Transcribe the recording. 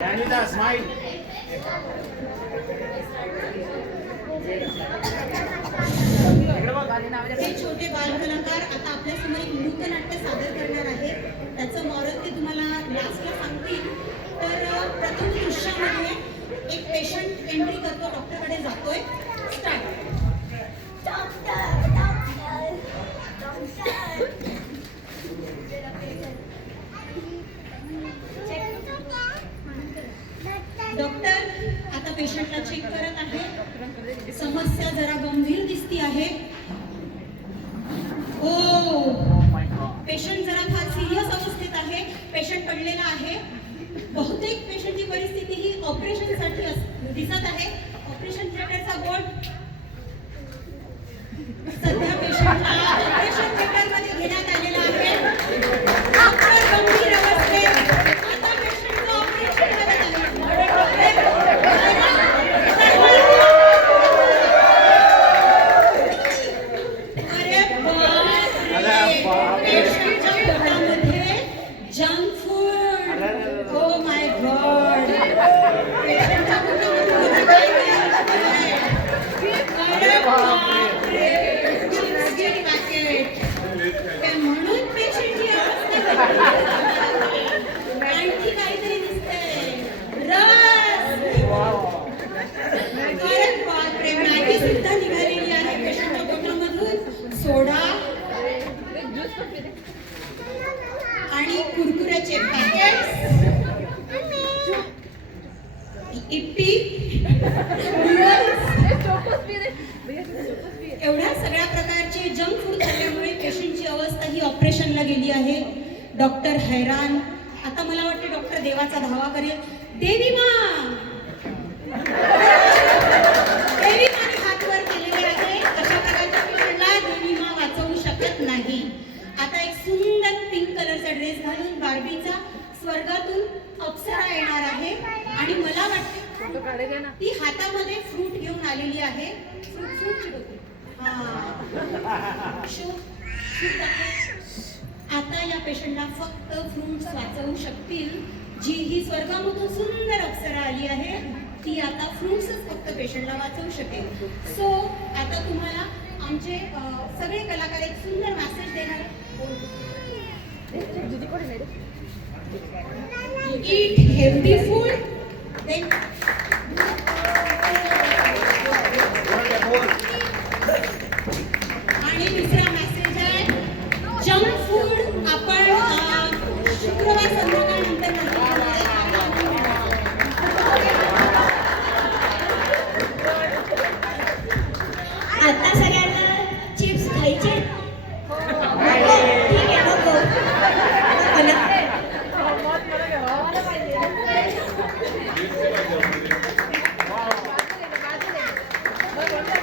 Danita, smile. हे छोटे बालकलाकार आता आपल्यासमोर एक नृत्यनाट्य सादर करणार आहे. त्याचं मॉरल ते तुम्हाला लास्टला सांगतील. तर प्रथम दृश्यामध्ये एक पेशंट एंट्री करतो, डॉक्टरकडे जातोय. स्टार्ट. डॉक्टर आता पेशंटला चेक करत आहे. समस्या जरा गंभीर दिसती आहे. हो, पेशंट जरा फार सिरियस अवस्थेत आहे. पेशंट पडलेला आहे. बहुतेक पेशंटची परिस्थिती ही ऑपरेशनसाठी दिसत आहे. ऑपरेशन थिएटरचा बोर्ड सध्या पेशंटला ऑपरेशन थिएटरमध्ये घेण्यात आलेला आहे. डॉक्टर गंभीर अवस्थेत आता पेशंटचं ऑपरेशन करत आहे. पेशंटच्या पोटामध्ये junk food. Oh my God, पेशंटच्या पोटामध्ये काय आहे? अरे बापरे, चिप्सचे पॅकेट. ते म्हणून पेशंटची अवस्था आणखी काहीतरी दिसतंय. रस. अरे बापरे, मॅगी सुद्धा निघालेली आहे पेशंटच्या पोटामधून. सोडा आणि कुरकुऱ्याचे पॅकेट्स. इप्पी, एवढ्या सगळ्या प्रकारचे जंक फूड खाल्ल्यामुळे पेशंटची अवस्था ही ऑपरेशनला गेली आहे. डॉक्टर हैराण. आता मला वाटते डॉक्टर देवाचा धावा करेल. देवी मां, देवी माने हात वर केलेले आहे. अशा प्रकारच्या पेशंटला देवी मां वाचवू शकत नाही. आता एक सुंदर पिंक कलरचा ड्रेस घालून बार्बीचा स्वर्गातून अप्सरा येणार आहे. आणि मला वाटते ती हातामध्ये फ्रूट घेऊन आलेली आहे. आता या पेशंटला फक्त फ्रूट्स वाचवू शकतील. जी ही स्वर्गामधून सुंदर अप्सरा आली आहे ती आता फ्रूट्सच फक्त पेशंटला वाचवू शकेल. सो आता तुम्हाला आमचे सगळे कलाकार एक सुंदर मेसेज देणार आहेत. Eat healthy food. Then आणि दुसरा मेसेज आहे जंक फूड आपण शुक्रवार संध्याकाळनंतर नाही. आता